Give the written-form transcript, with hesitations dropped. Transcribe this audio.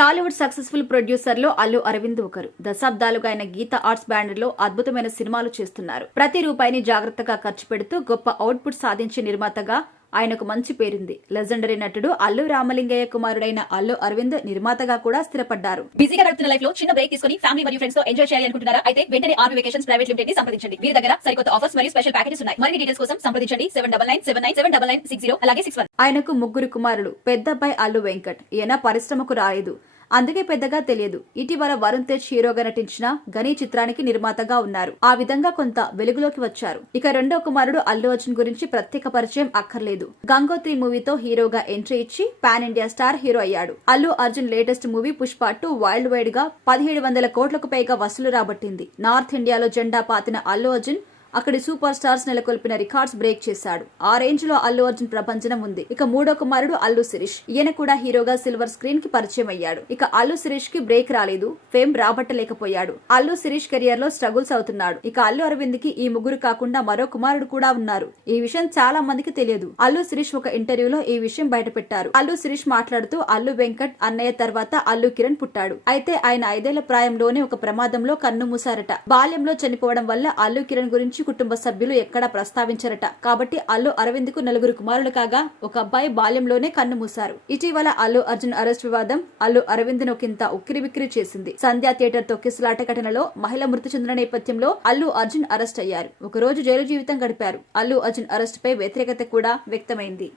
Tollywood successful producer లో అల్లు అరవింద్ ఒకరు. దశాబ్దాలుగా ఆయన గీత ఆర్ట్స్ బ్యానర్ లో అద్భుతమైన సినిమాలు చేస్తున్నారు. ప్రతి రూపాయిని జాగ్రత్తగా ఖర్చు పెడుతూ గొప్ప అవుట్పుట్ సాధించే నిర్మాతగా ఆయనకు మంచి పేరుంది. లెజెండరీ నటుడు అల్లు రామలింగయ్య కుమారుడైన అల్లు అరవింద్ నిర్మాతగా కూడా స్థిరపడ్డారు. బిజీగా గడుపుతున్న లైఫ్ లో చిన్న బ్రేక్ తీసుకుని ఫ్యామిలీ మరియు ఫ్రెండ్స్ తో ఎంజాయ్ చేయాలి అనుకుంటున్నారా? అయితే వెంటనే ఆర్మీ వెకేషన్స్ ప్రైవేట్ లిమిటెడ్ ని సంప్రదించండి. వీరి దగ్గర సరికొత్త ఆఫర్స్ మరియు స్పెషల్ ప్యాకేజెస్ ఉన్నాయి. మరిన్ని డీటెయిల్స్ కోసం సంప్రదించండి 7997979960 అలాగే 61. ఆయనకు ముగ్గురు కుమారులు. పెద్ద అబ్బాయి అల్లు వెంకట్. ఈయన పరిశ్రమకు రాలేదు, అందుకే పెద్దగా తెలియదు. ఇటీవల వరుణ్ తేజ్ హీరోగా నటించిన గనీ చిత్రానికి నిర్మాతగా ఉన్నారు. ఆ విధంగా కొంత వెలుగులోకి వచ్చారు. ఇక రెండో కుమారుడు అల్లు అర్జున్ గురించి ప్రత్యేక పరిచయం అక్కర్లేదు. గంగోత్రి మూవీతో హీరోగా ఎంట్రీ ఇచ్చి పాన్ ఇండియా స్టార్ హీరో అయ్యాడు. Allu Arjun latest movie Pushpa 2 world wide గా 1700 కోట్లకు పైగా వసూలు రాబట్టింది. నార్త్ ఇండియాలో జెండా పాతిన అల్లు అర్జున్ అక్కడి సూపర్ స్టార్స్ నెలకొల్పిన రికార్డ్స్ బ్రేక్ చేశాడు. ఆ రేంజ్ లో అల్లు అర్జున్ ప్రపంచనం ఉంది. ఇక మూడో కుమారుడు అల్లు శిరీష్. ఈయన కూడా హీరోగా సిల్వర్ స్క్రీన్ కి పరిచయం అయ్యాడు. ఇక అల్లు శిరీష్ కి బ్రేక్ రాలేదు, ఫేమ్ రాబట్టలేకపోయాడు. అల్లు శిరీష్ కెరియర్ లో స్ట్రగుల్స్ అవుతున్నాడు. ఇక అల్లు అరవింద్ కి ఈ ముగ్గురు కాకుండా మరో కుమారుడు కూడా ఉన్నారు. ఈ విషయం చాలా మందికి తెలియదు. అల్లు శిరీష్ ఒక ఇంటర్వ్యూలో ఈ విషయం బయటపెట్టారు. అల్లు శిరీష్ మాట్లాడుతూ అల్లు వెంకట్ అన్నయ్య తర్వాత అల్లు కిరణ్ పుట్టాడు. అయితే ఆయన 5 ఏళ్ల ప్రాయంలోనే ఒక ప్రమాదంలో కన్ను మూసారట. బాల్యంలో చనిపోవడం వల్ల అల్లు కిరణ్ గురించి కుటుంబ సభ్యులు ఎక్కడా ప్రస్తావించారట. కాబట్టి అల్లు అరవింద్ కు 4 కుమారులు కాగా ఒక అబ్బాయి బాల్యంలోనే కన్ను మూసారు. ఇటీవల అల్లు అర్జున్ అరెస్ట్ వివాదం అల్లు అరవింద్ ను కింద ఉక్కిరిబిక్కిరి చేసింది. సంధ్యా థియేటర్ తొక్కిసలాట ఘటనలో మహిళ మృతి చెందిన నేపథ్యంలో అల్లు అర్జున్ అరెస్ట్ అయ్యారు. ఒక రోజు జైలు జీవితం గడిపారు. అల్లు అర్జున్ అరెస్ట్ పై వ్యతిరేకత కూడా వ్యక్తమైంది.